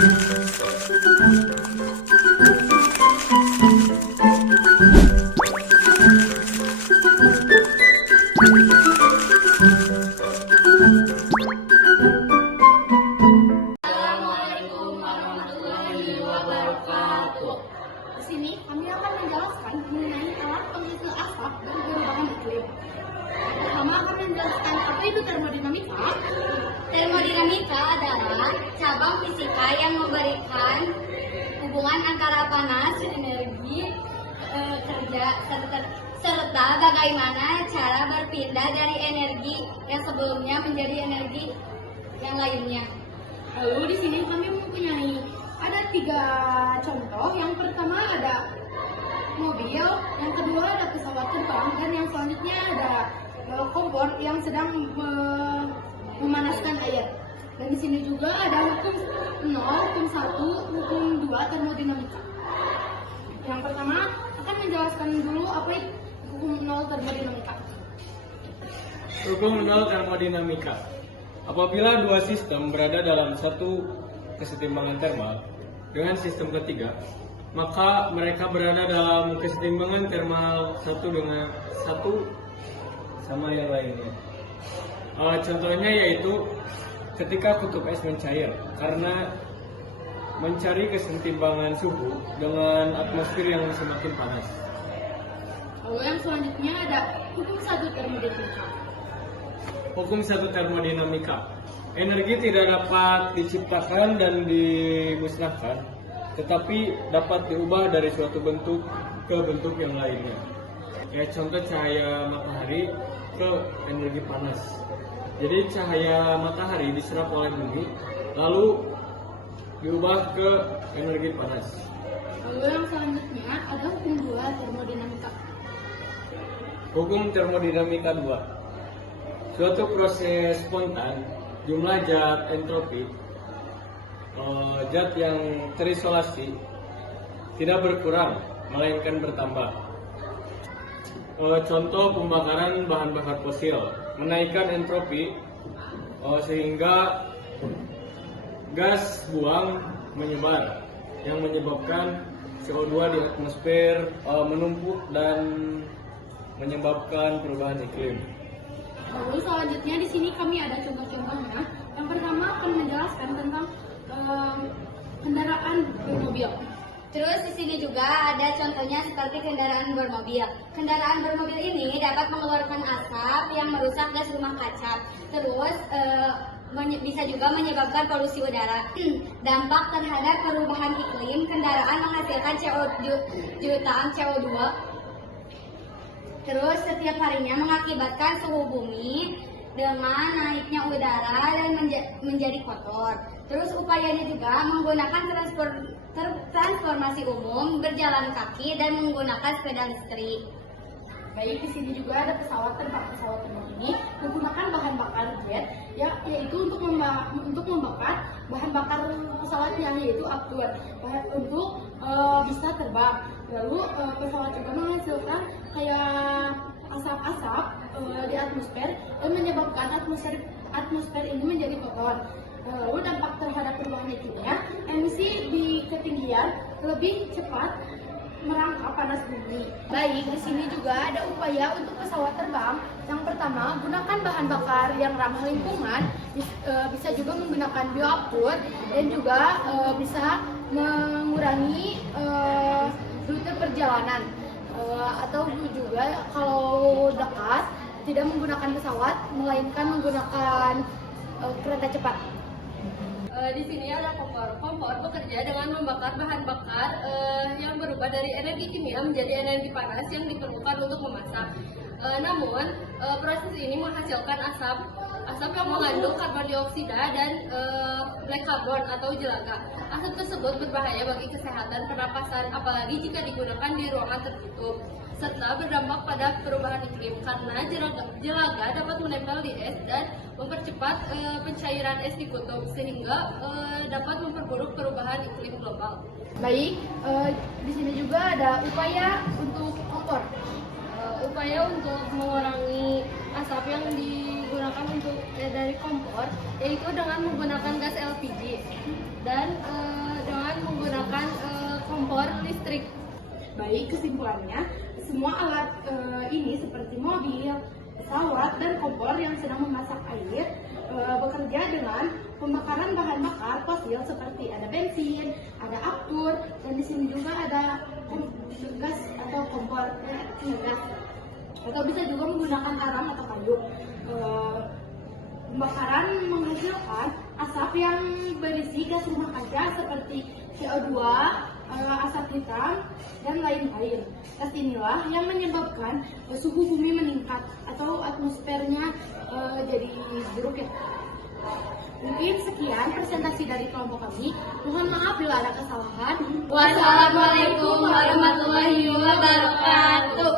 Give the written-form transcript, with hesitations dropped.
Assalamualaikum warahmatullahi wabarakatuh. Di sini kami akan menjelaskan mengenai alat penghasil asap dan perubahan iklim. Pertama akan menjelaskan apa itu termodinamika. Termodinamika adalah cabang fisika yang memberikan hubungan antara panas, energi, kerja, serta bagaimana cara berpindah dari energi yang sebelumnya menjadi energi yang lainnya. Lalu di sini kami mempunyai ada 3 contoh. Yang pertama ada mobil, yang kedua ada pesawat terbang, dan yang selanjutnya ada kompor yang sedang memanaskan air. Dan di sini juga ada hukum 0, hukum 1, hukum 2 termodinamika. Yang pertama akan menjelaskan dulu apa itu hukum 0 termodinamika. Hukum 0 termodinamika. Apabila dua sistem berada dalam satu kesetimbangan termal dengan sistem ketiga, maka mereka berada dalam kesetimbangan termal satu dengan satu sama yang lainnya. Contohnya yaitu ketika kutub es mencair karena mencari kesetimbangan suhu dengan atmosfer yang semakin panas. Lalu yang selanjutnya ada hukum 1 termodinamika. Hukum 1 termodinamika. Energi tidak dapat diciptakan dan dimusnahkan, tetapi dapat diubah dari suatu bentuk ke bentuk yang lainnya. Ya, contoh cahaya matahari ke energi panas. Jadi cahaya matahari diserap oleh bumi, lalu diubah ke energi panas. Lalu yang selanjutnya ada hukum 2 termodinamika. Hukum termodinamika 2. Suatu proses spontan, jumlah zat entropi, zat yang terisolasi tidak berkurang, melainkan bertambah. Contoh pembakaran bahan bakar fosil menaikkan entropi sehingga gas buang menyebar yang menyebabkan CO2 di atmosfer menumpuk dan menyebabkan perubahan iklim. Lalu selanjutnya di sini kami ada contoh-contohnya. Yang pertama akan menjelaskan tentang kendaraan bermobil. Terus di sini juga ada contohnya seperti kendaraan bermobil. Kendaraan bermobil ini dapat mengeluarkan asap yang merusak gas rumah kaca. Terus bisa juga menyebabkan polusi udara. Dampak terhadap perubahan iklim, kendaraan menghasilkan jutaan CO2. Terus setiap harinya mengakibatkan suhu bumi dengan naiknya udara dan menjadi kotor. Terus upayanya juga menggunakan transformasi umum, berjalan kaki, dan menggunakan sepeda listrik. Baik, di sini juga ada pesawat terbang. Pesawat terbang ini menggunakan bahan bakar jet, yaitu untuk membakar bahan bakar pesawatnya, yaitu aftur, untuk bisa terbang. Lalu pesawat juga menghasilkan kayak asap-asap di atmosfer dan menyebabkan atmosfer ini menjadi kotor. Lalu dampak terhadap perubahan iklimnya, emisi di ketinggian lebih cepat merangkap panas bumi. Baik, di sini juga ada upaya untuk pesawat terbang. Yang pertama, gunakan bahan bakar yang ramah lingkungan, bisa juga menggunakan bioaftur, dan juga bisa mengurangi rute perjalanan. Atau juga kalau dekat tidak menggunakan pesawat, melainkan menggunakan kereta cepat. Di sini ada kompor. Kompor bekerja dengan membakar bahan bakar yang berubah dari energi kimia menjadi energi panas yang diperlukan untuk memasak. Namun proses ini menghasilkan asap yang mengandung karbon dioksida dan black carbon atau jelaga. Asap tersebut berbahaya bagi kesehatan pernapasan, apalagi jika digunakan di ruangan tertutup, serta berdampak pada perubahan iklim karena jelaga dapat menempel di es dan mempercepat pencairan es di kutub, sehingga dapat memperburuk perubahan iklim global. Baik, di sini juga ada upaya untuk kompor. Upaya untuk mengurangi asap yang digunakan untuk dari kompor, yaitu dengan menggunakan gas LPG dan Baik, kesimpulannya, semua alat ini seperti mobil, pesawat, dan kompor yang sedang memasak air bekerja dengan pembakaran bahan bakar fosil seperti ada bensin, ada aftur, dan di sini juga ada gas atau kompor gas. Atau bisa juga menggunakan arang atau kayu. Pembakaran menghasilkan asap yang berisi gas rumah kaca seperti CO2, asap hitam, dan lain-lain. Gas inilah yang menyebabkan suhu bumi meningkat atau atmosfernya jadi buruk ya. Mungkin sekian presentasi dari kelompok kami. Mohon maaf bila ada kesalahan. Wassalamualaikum warahmatullahi wabarakatuh.